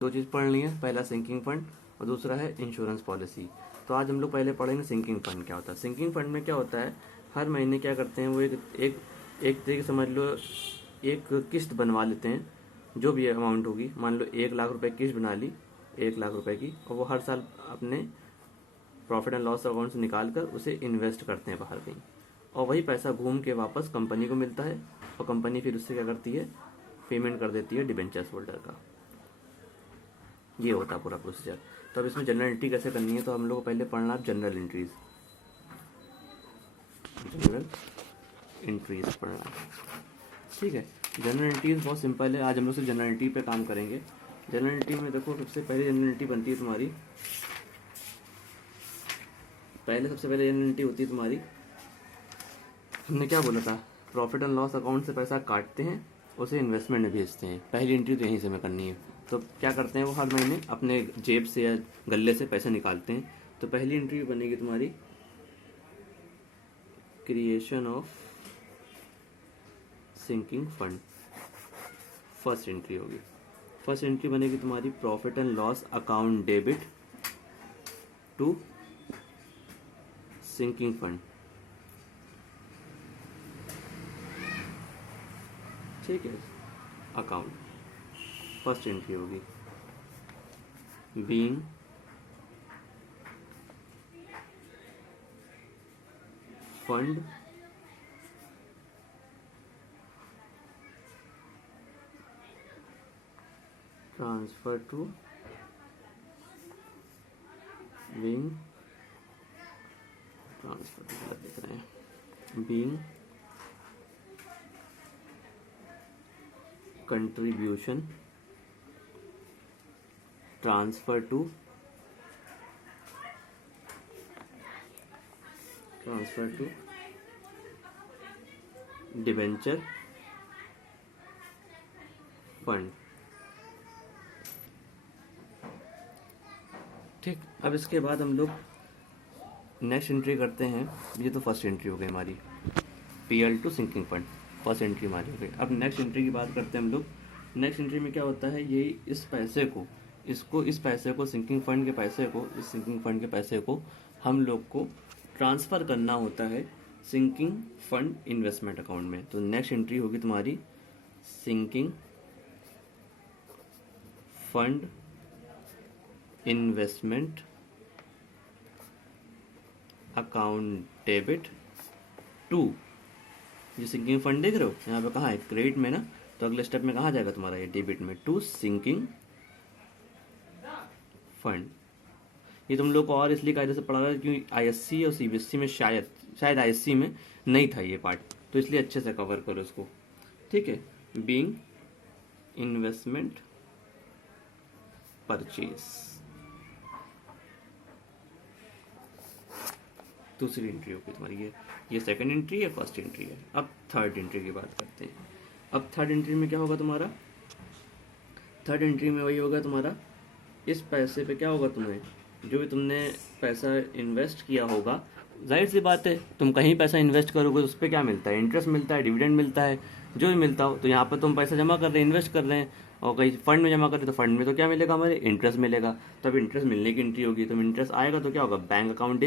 दो चीज़ पढ़ ली है, पहला सिंकिंग फंड और दूसरा है इंश्योरेंस पॉलिसी। तो आज हम लोग पहले पढ़ेंगे सिंकिंग फंड क्या होता है। सिंकिंग फंड में क्या होता है, हर महीने क्या करते हैं वो एक एक एक तरीके समझ लो एक किस्त बनवा लेते हैं, जो भी अमाउंट होगी। मान लो 1 लाख रुपए किस्त बना ली 1 लाख रुपए की, और वो हर साल अपने प्रॉफिट एंड लॉस अकाउंट से निकाल कर उसे इन्वेस्ट करते हैं बाहर कहीं, और वही पैसा घूम के वापस कंपनी को मिलता है, और कंपनी फिर उससे क्या करती है, पेमेंट कर देती है डिबेंचर्स होल्डर का। ये होता है पूरा प्रोसीजर। तो अब इसमें जनरल एंट्री कैसे करनी है, तो हम लोग को पहले पढ़ना है जनरल एंट्रीज। जनरल एंट्रीज पढ़ना है, ठीक है। जनरल एंट्रीज बहुत सिंपल है, आज हम लोग सिर्फ जनरल एंट्री पे काम करेंगे। जनरल एंट्री में देखो, सबसे पहले जनरल एंट्री बनती है तुम्हारी, सबसे पहले जनरल एंट्री होती है तुम्हारी, हमने क्या बोला था, प्रॉफिट एंड लॉस अकाउंट से पैसा काटते हैं, उसे इन्वेस्टमेंट में भेजते हैं। पहली एंट्री तो यहीं से हमें करनी है। तो क्या करते हैं वो, हर महीने अपने जेब से या गले से पैसे निकालते हैं। तो पहली एंट्री बनेगी तुम्हारी creation of sinking fund, first entry होगी। फर्स्ट एंट्री बनेगी तुम्हारी profit and loss account debit to sinking fund, ठीक है। अकाउंट फर्स्ट एंट्री होगी being fund transfer to being transfer लिख रहे हैं, being contribution transfer to debenture fund, ठीक। अब इसके बाद हम लोग नेक्स्ट एंट्री करते हैं। ये तो फर्स्ट एंट्री हो गई हमारी, PL to sinking fund, first entry हमारी हो गई। अब नेक्स्ट एंट्री की बात करते हैं हम लोग। नेक्स्ट एंट्री में क्या होता है, ये इस पैसे को सिंकिंग फंड के पैसे को, इस सिंकिंग फंड के पैसे को हम लोग को ट्रांसफ़र करना होता है सिंकिंग फंड इन्वेस्टमेंट अकाउंट में। तो नेक्स्ट एंट्री होगी तुम्हारी sinking fund investment account debit to, ये सिंकिंग फंड देख रहे हो यहाँ पे कहाँ है, क्रेडिट में ना, तो अगले स्टेप में कहाँ जाएगा तुम्हारा, ये डेबिट में, टू सिंकिंग फंड। ये तुम लोग को और इसलिए कायदे से पढ़ा रहा है क्योंकि आईएससी और सीबीएसई में शायद आईएससी में नहीं था ये पार्ट, तो इसलिए अच्छे से कवर करो इसको, ठीक है। बीइंग इन्वेस्टमेंट परचेज, दूसरी एंट्री होगी तुम्हारी। ये सेकंड एंट्री है, फर्स्ट एंट्री है। अब थर्ड एंट्री की बात करते हैं। अब थर्ड एंट्री में क्या होगा तुम्हारा, थर्ड एंट्री में वही होगा तुम्हारा, इस पैसे पे क्या होगा, तुम्हें जो भी तुमने पैसा इन्वेस्ट किया होगा, जाहिर सी बात है तुम कहीं पैसा इन्वेस्ट करोगे उस पर क्या मिलता है, इंटरेस्ट मिलता है, डिविडेंड मिलता है, जो भी मिलता हो। तो यहाँ पर तुम पैसा जमा कर रहे हैं, इन्वेस्ट कर रहे हैं, और कहीं फंड में जमा कर रहे हैं, तो फंड में तो क्या मिलेगा, हमारे इंटरेस्ट मिलेगा। तो अब इंटरेस्ट मिलने की एंट्री होगी, तो इंटरेस्ट आएगा तो क्या होगा, bank account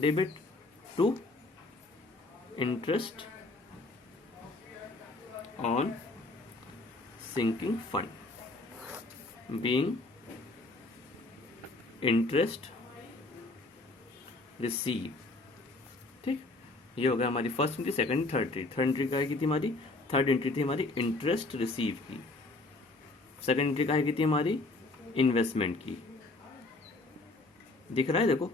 debit to interest on sinking fund, being interest receive, ठीक। ये हो गया हमारी first entry, second entry, third entry. Third entry क्या की थी हमारी, थर्ड एंट्री थी हमारी इंटरेस्ट रिसीव की। सेकंड एंट्री क्या की थी हमारी, इन्वेस्टमेंट की, दिख रहा है देखो,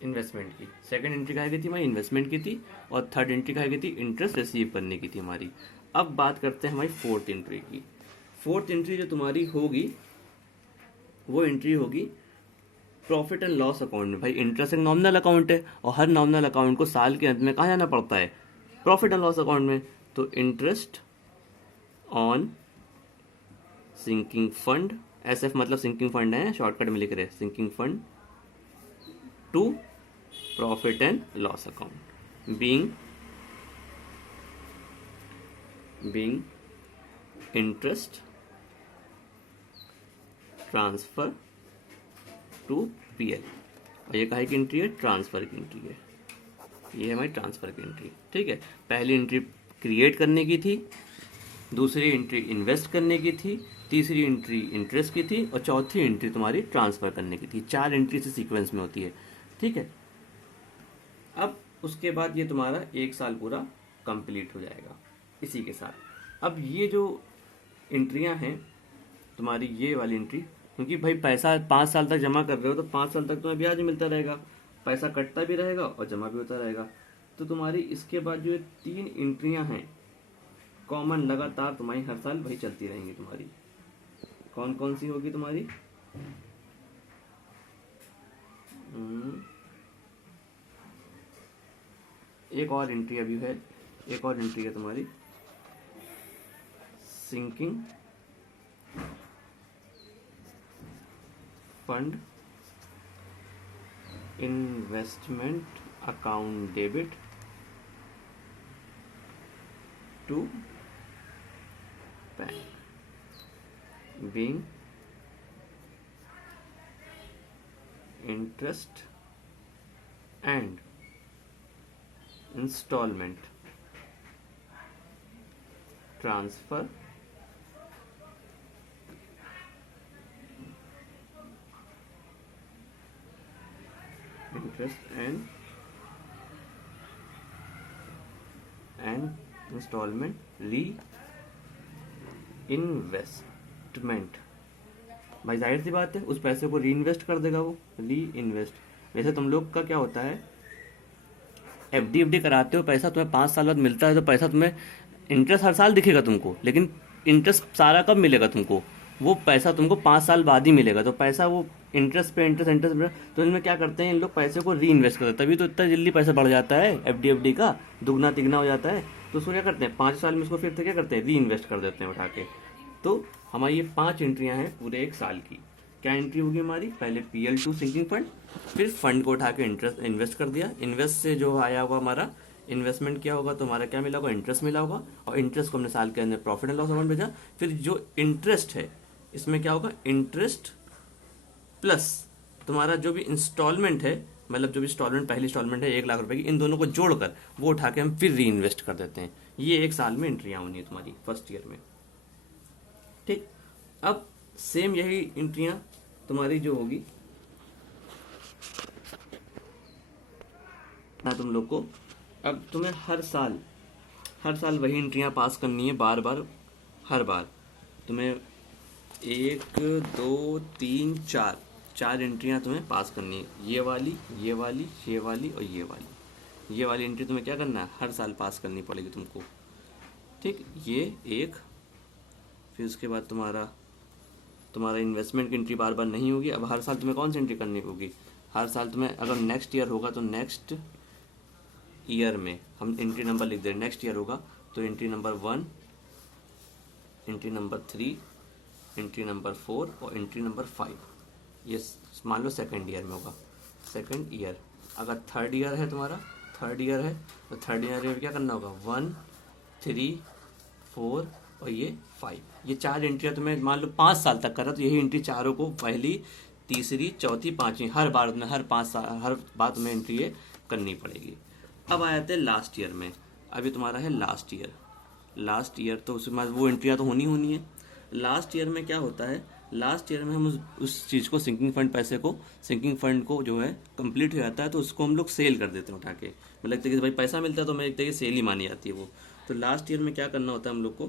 इन्वेस्टमेंट की। सेकंड एंट्री क्या की थी हमारी, इन्वेस्टमेंट की थी, और थर्ड एंट्री क्या की थी, इंटरेस्ट रिसीव करने की थी हमारी। अब बात करते हैं हमारी फोर्थ एंट्री की। फोर्थ एंट्री जो तुम्हारी होगी वो एंट्री होगी प्रॉफिट एंड लॉस अकाउंट में। भाई इंटरेस्ट एक नॉमिनल अकाउंट है, और हर नॉमिनल अकाउंट को साल के अंत में कहाँ जाना पड़ता है, प्रॉफिट एंड लॉस अकाउंट में। तो interest on sinking fund, SF मतलब सिंकिंग फंड है, शॉर्टकट में लिख रहे हैं sinking fund, to profit and loss account, being interest transfer to PL, और ये काहे की एंट्री है, ट्रांसफर की एंट्री है, ये है हमारी ट्रांसफर की एंट्री। ठीक है, पहली एंट्री क्रिएट करने की थी, दूसरी एंट्री इन्वेस्ट करने की थी, तीसरी एंट्री इंटरेस्ट की थी, और चौथी एंट्री तुम्हारी ट्रांसफर करने की थी। 4 एंट्री से सीक्वेंस में होती है। ठीक है, अब उसके बाद ये तुम्हारा 1 साल पूरा कंप्लीट हो जाएगा इसी के साथ। अब ये जो एंट्रियां हैं तुम्हारी, ये वाली एंट्री, क्योंकि भाई पैसा 5 साल तक जमा कर रहे हो तो 5 साल तक तुम्हें ब्याज मिलता रहेगा, पैसा कटता भी रहेगा और जमा भी होता रहेगा। तो तुम्हारी इसके बाद जो 3 एंट्रियां हैं कॉमन, लगातार तुम्हारी हर साल वही चलती रहेंगी तुम्हारी। कौन कौन सी होगी तुम्हारी? एक और एंट्री अभी है, एक और एंट्री है तुम्हारी sinking fund investment account debit to bank being interest and installment transfer interest and installment investment, भाई जाहिर सी बात है उस पैसे को री इन्वेस्ट कर देगा वो, री इन्वेस्ट। वैसे तुम लोग का क्या होता है, एफडी कराते हो, पैसा तुम्हें 5 साल बाद मिलता है, तो पैसा तुम्हें इंटरेस्ट हर साल दिखेगा तुमको, लेकिन इंटरेस्ट सारा कब मिलेगा तुमको, वो पैसा तुमको 5 साल बाद ही मिलेगा। तो पैसा वो इंटरेस्ट पे इंटरेस्ट, तो इनमें क्या करते हैं इन लोग, पैसे को री इन्वेस्ट करते हैं, तभी तो इतना जल्दी पैसा बढ़ जाता है, एफडी का दुगना तिगना हो जाता है। तो उसको क्या करते हैं, 5 साल में उसको फिर से क्या करते हैं, री इन्वेस्ट कर देते हैं उठा के। तो हमारी ये 5 एंट्रियां हैं पूरे 1 साल की। क्या एंट्री होगी हमारी, पहले PL2 सिंकिंग फंड, फिर फंड को उठा के इंटरेस्ट इन्वेस्ट कर दिया, इन्वेस्ट से जो आया हुआ हमारा इन्वेस्टमेंट किया होगा तो हमारा क्या मिला होगा, इंटरेस्ट मिला होगा, और इंटरेस्ट को हमने साल के अंदर प्रॉफिट एंड लॉस अकाउंट भेजा। फिर जो इंटरेस्ट है इसमें क्या होगा, इंटरेस्ट प्लस तुम्हारा जो भी इंस्टॉलमेंट है, मतलब जो भी इंस्टॉलमेंट, पहली इंस्टॉलमेंट है 1 लाख रुपए की, इन दोनों को जोड़कर वो उठा के हम फिर री इन्वेस्ट कर देते हैं। ये 1 साल में एंट्रियां होनी है तुम्हारी फर्स्ट ईयर में। ठीक, अब सेम यही एंट्रियां तुम्हारी जो होगी ना तुम लोग को, अब तुम्हें हर साल वही एंट्रियां पास करनी है, बार बार, हर बार तुम्हें 1 2 3 4 एंट्रियां तुम्हें पास करनी है, ये वाली, ये वाली, ये वाली और ये वाली। ये वाली एंट्री तुम्हें क्या करना है, हर साल पास करनी पड़ेगी तुमको। ठीक, ये एक, फिर उसके बाद तुम्हारा इन्वेस्टमेंट की एंट्री बार बार नहीं होगी। अब हर साल तुम्हें कौन सी एंट्री करनी होगी, हर साल तुम्हें, अगर नेक्स्ट ईयर होगा तो नेक्स्ट ईयर में हम एंट्री नंबर लिख दें, नेक्स्ट ईयर होगा तो entry number 1, entry number 3, entry number 4 और एंट्री नंबर 5। ये मान लो सेकेंड ईयर में होगा, सेकेंड ईयर। अगर थर्ड ईयर है तुम्हारा, थर्ड ईयर है तो थर्ड ईयर में क्या करना होगा, 1 3 4 और ये 5। ये 4 एंट्रियाँ तुम्हें मान लो 5 साल तक करा, तो यही एंट्री चारों को, पहली, तीसरी, चौथी, पांचवी, हर बार तुम्हें, हर 5 साल, हर बार तुम्हें एंट्री ये करनी पड़ेगी। अब आ जाते हैं लास्ट ईयर में। अभी तुम्हारा है लास्ट ईयर, तो उसमें वो एंट्रियाँ तो होनी है। लास्ट ईयर में क्या होता है, लास्ट ईयर में हम उस चीज़ को, सिंकिंग फंड को जो है कंप्लीट हो जाता है, तो उसको हम लोग सेल कर देते हैं उठा के, मतलब एक तरीके से भाई पैसा मिलता है तो मैं एक तरीके से सेल ही मानी जाती है वो। तो लास्ट ईयर में क्या करना होता है हम लोग को,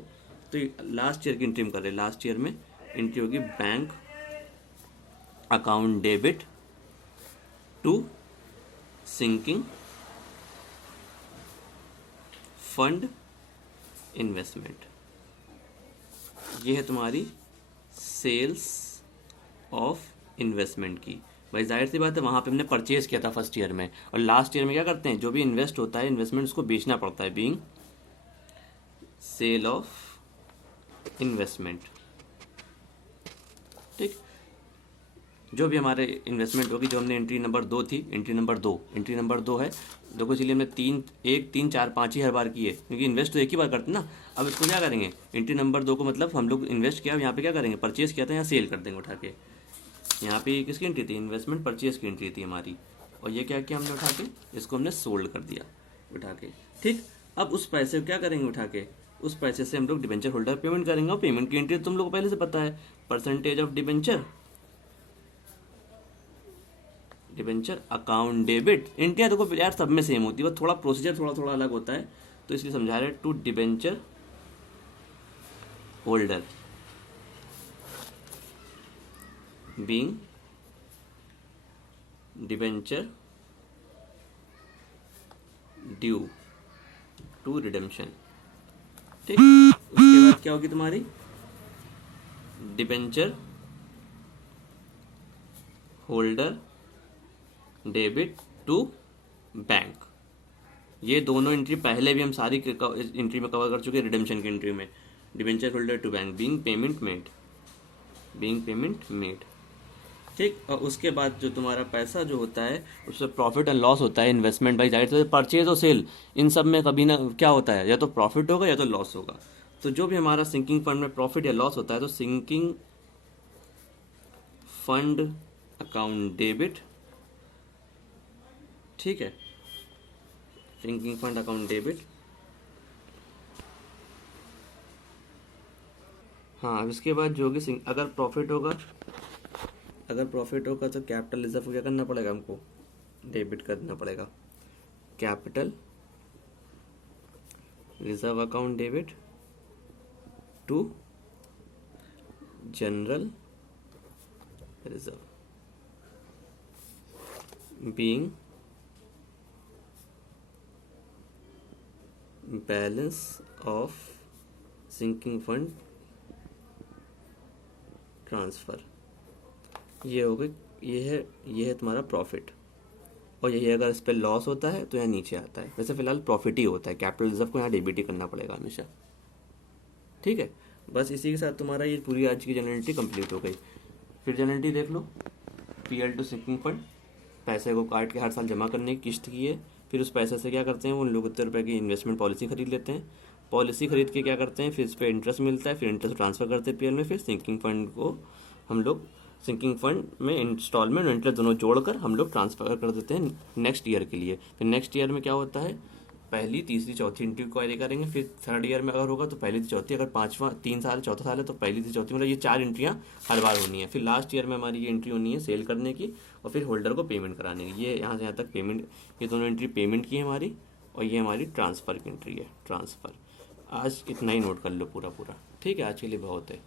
तो लास्ट ईयर की एंट्री कर रहे हैं। लास्ट ईयर में एंट्री होगी bank account debit to sinking fund investment. ये है तुम्हारी सेल्स ऑफ इन्वेस्टमेंट की। भाई जाहिर सी बात है वहाँ पे हमने परचेज किया था फर्स्ट ईयर में, और लास्ट ईयर में क्या करते हैं, जो भी इन्वेस्ट होता है, इन्वेस्टमेंट उसको बेचना पड़ता है, बीइंग सेल ऑफ इन्वेस्टमेंट। ठीक, जो भी हमारे इन्वेस्टमेंट होगी, जो हमने एंट्री नंबर 2 थी, एंट्री नंबर दो है, देखो इसलिए हमने 3 4 5 ही हर बार की है, क्योंकि इन्वेस्ट तो एक ही बार करते ना। अब इसको क्या करेंगे, एंट्री नंबर 2 को मतलब हम लोग इन्वेस्ट किया, यहाँ पे क्या करेंगे, परचेज किया था, यहाँ सेल कर देंगे उठा के। यहाँ पे किसकी एंट्री थी, इन्वेस्टमेंट परचेज की एंट्री थी हमारी, और ये क्या किया हमने उठा के, इसको हमने सोल्ड कर दिया उठा के। ठीक, अब उस पैसे को क्या करेंगे उठा के, उस पैसे से हम लोग डिबेंचर होल्डर पेमेंट करेंगे, और पेमेंट की एंट्री तुम लोग को पहले से पता है, percentage of debenture account debit. एंट्रियाँ देखो यार सब में सेम होती है, बस थोड़ा प्रोसीजर थोड़ा थोड़ा अलग होता है, तो इसलिए समझा रहे हैं। To debenture holder being debenture due to redemption. ठीक, उसके बाद क्या होगी तुम्हारी, debenture holder debit to bank. ये दोनों एंट्री पहले भी हम सारी एंट्री में कवर कर चुके हैं, रिडेम्पशन की एंट्री में। Debenture holder to bank being payment made. ठीक, और उसके बाद जो तुम्हारा पैसा जो होता है उससे प्रॉफिट एंड लॉस होता है, इन्वेस्टमेंट बाई जाहिर, तो परचेज और सेल, इन सब में कभी ना क्या होता है, या तो प्रॉफिट होगा या तो लॉस होगा। तो जो भी हमारा सिंकिंग फंड में प्रॉफिट या लॉस होता है, तो सिंकिंग फंड अकाउंट डेबिट, ठीक है, सिंकिंग फंड अकाउंट डेबिट। हाँ, अब इसके बाद जो कि अगर प्रॉफिट होगा तो कैपिटल रिजर्व को क्या करना पड़ेगा, हमको डेबिट करना पड़ेगा, capital reserve account debit to general reserve being balance of sinking fund transfer. ये हो गई, ये है तुम्हारा प्रॉफिट, और यही अगर इस पर लॉस होता है तो यहाँ नीचे आता है। वैसे फिलहाल प्रॉफिट ही होता है, कैपिटल रिजर्व को यहाँ डेबिट ही करना पड़ेगा हमेशा। ठीक है, बस इसी के साथ तुम्हारा ये पूरी आज की जनरलिटी कंप्लीट हो गई। फिर जनरलिटी देख लो, पीएल टू सिंकिंग फंड, पैसे को काट के हर साल जमा करने की किस्त की है। फिर उस पैसे से क्या करते हैं, वो लोग उतने रुपये की इन्वेस्टमेंट पॉलिसी खरीद लेते हैं, पॉलिसी खरीद के क्या करते हैं, फिर इस पर इंटरेस्ट मिलता है, फिर इंटरेस्ट ट्रांसफर करते हैं पीएल में। फिर सिंकिंग फंड को हम लोग सिंकिंग फंड में इंस्टॉलमेंट और इंटरेस्ट दोनों जोड़कर हम लोग ट्रांसफर कर देते हैं नेक्स्ट ईयर के लिए। फिर नेक्स्ट ईयर में क्या होता है, पहली तीसरी चौथी एंट्री क्वायरी करेंगे। फिर थर्ड ईयर में अगर होगा तो पहली चौथी, अगर पांचवा 3 साल चौथा साल है तो पहली थी चौथी, मतलब ये 4 एंट्रियां हर बार होनी है। फिर लास्ट ईयर में हमारी ये एंट्री होनी है सेल करने की, और फिर होल्डर को पेमेंट कराने की। ये यहाँ से यहाँ तक पेमेंट, ये दोनों एंट्री पेमेंट की है हमारी, और ये हमारी ट्रांसफ़र की एंट्री है, ट्रांसफ़र। आज इतना ही नोट कर लो पूरा। ठीक है, आज के लिए बहुत है।